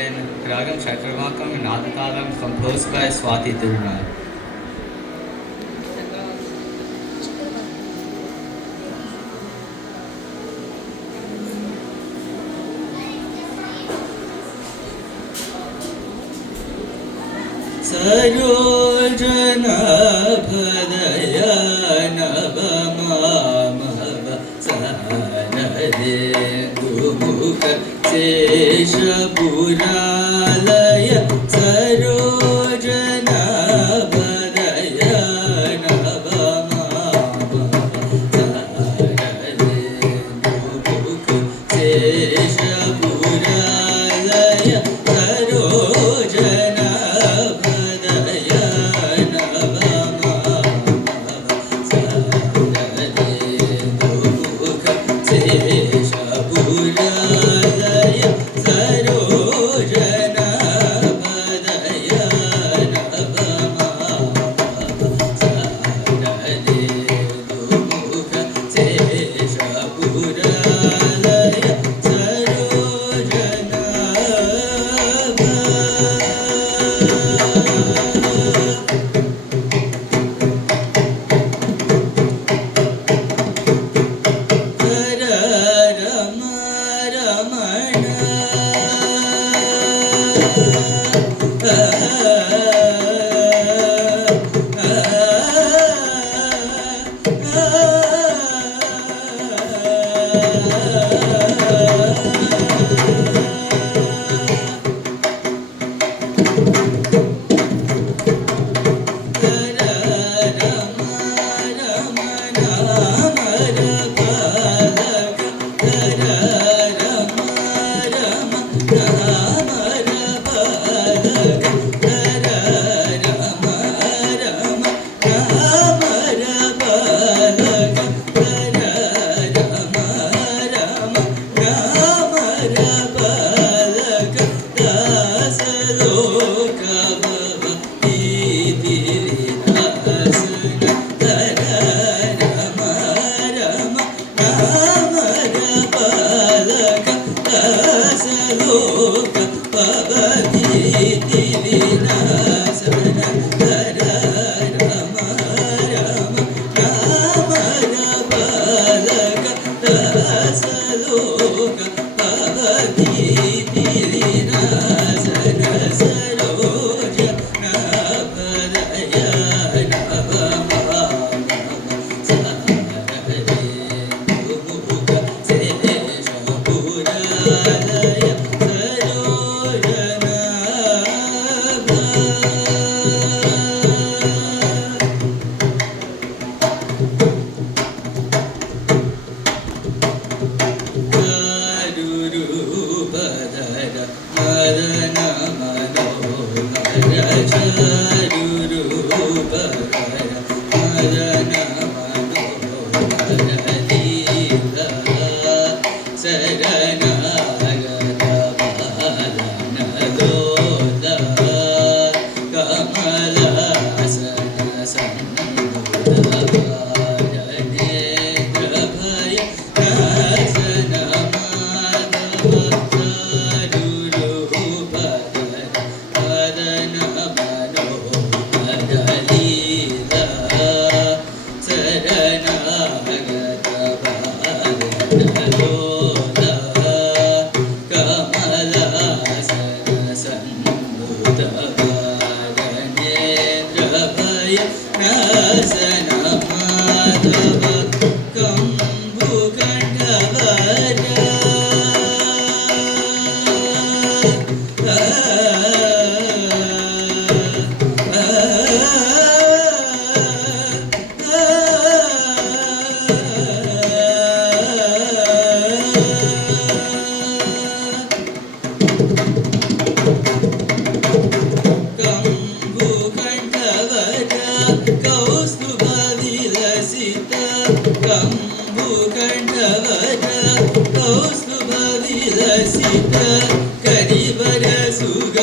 Ragam Chakramakam and Nadatalam composed by Swati Tirunal. Sarojana Bhadaya Navamamava Sarade Gumukha Seshaburalaya Sarojana Bhadaya Navamamava Sarade Gumukha Seshaburalaya Sarojana Sita, Karibara Suga.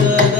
ದ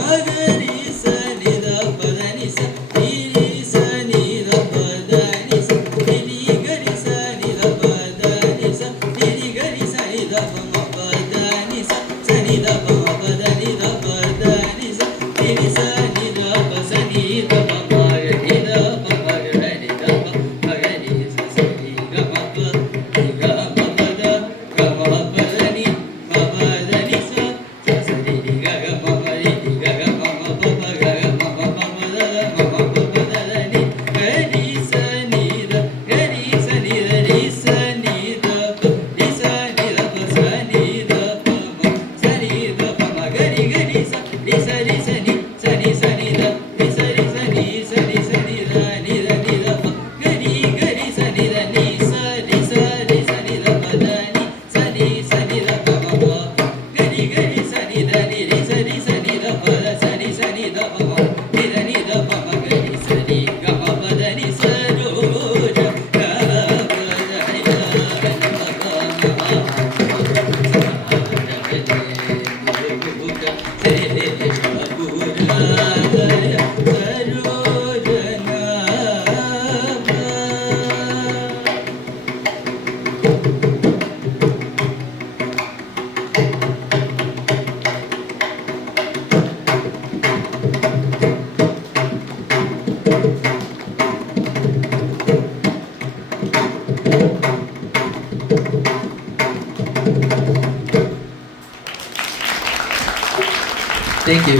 ಮಗರಿ ಸನಿ ದ ಪದ ನಿ ಸ ರಿ ರಿ ಸನಿ ದ ಪದ ನಿ ಸ ರಿ ರಿ ಗರಿ ಸನಿ ದ ಪದ ನಿ ಸ ರಿ ರಿ ಗರಿ ಸನಿ ದ ಪ ಮ ಪದ ನಿ ಸ ಸನಿ ದ ಪ ಮ ಪದ ನಿ ದ ಪದ ನಿ ಸ ರಿ ರಿ ಸನಿ ದ ಪ ಸನಿ ದ ಪ ಮ ಗ ರಿ ದ ಪ ಮ ಗ ರಿ ದ ಪ ಮ ಗ ರಿ ಸ ಸ ರಿ ಗ ಮ ಪ ರಿ ಗ ಮ ಪ ದ ಗ ಮ ಪ ದ ನಿ ಮ ಪ ದ ನಿ ಸ ಸ ಸ ರಿ ರಿ ಗ ಗ ಮ ಪ ರಿ ರಿ ಗ ಗ ಮ ಮ ಪ ಪ ಗ ಗ ಮ ಪ ಪ ಪ ದ ದ ಮ ಮ ಪ ಪ ದ ದ ನಿ ಗ ರಿ ಸ ನಿ ದ ಗ ರಿ ಸ ನಿ ದ ರಿ ಸ ನಿ ದ ಪ ರಿ ಸ ನಿ ದ ಪ ಸ ನಿ ದ ಪ ಮ ಸ ನಿ ದ ಪ ಮ ಗ ರಿ ಸ ರಿ ಸ ರಿ ಸ ನಿ ಸ ನಿ ಸ ನಿ ದ ರಿ ಸ ರಿ ಸ ನಿ ಸ ನಿ ಸ ನಿ ದ ನಿ ದ ನಿ ದ ಪ ಗ ರಿ ಸ ನಿ ದ ನಿ ಸ ರಿ ಸ ರಿ ಸ ನಿ ದ ಪ ದ ನಿ ಸ ನಿ ಸ ನಿ ದ ಪ ಮ ಪ ಗ ರಿ ಸ ನಿ ದ ನಿ ರಿ ಸ ನಿ ದ ಪ ದ ಸ ನಿ ಸ ನಿ ದ ಪ ಮ ನಿ ದ ನಿ ದ ಪ ಮ ಗ ರಿ ಸ ರಿ ಗ ಮ ಪ ದ ನಿ ಸ ರೋ ಜ ಗ ಪ ದ ನಿ ದ ನಿ ದ ಪ ಮ ಮ Thank you.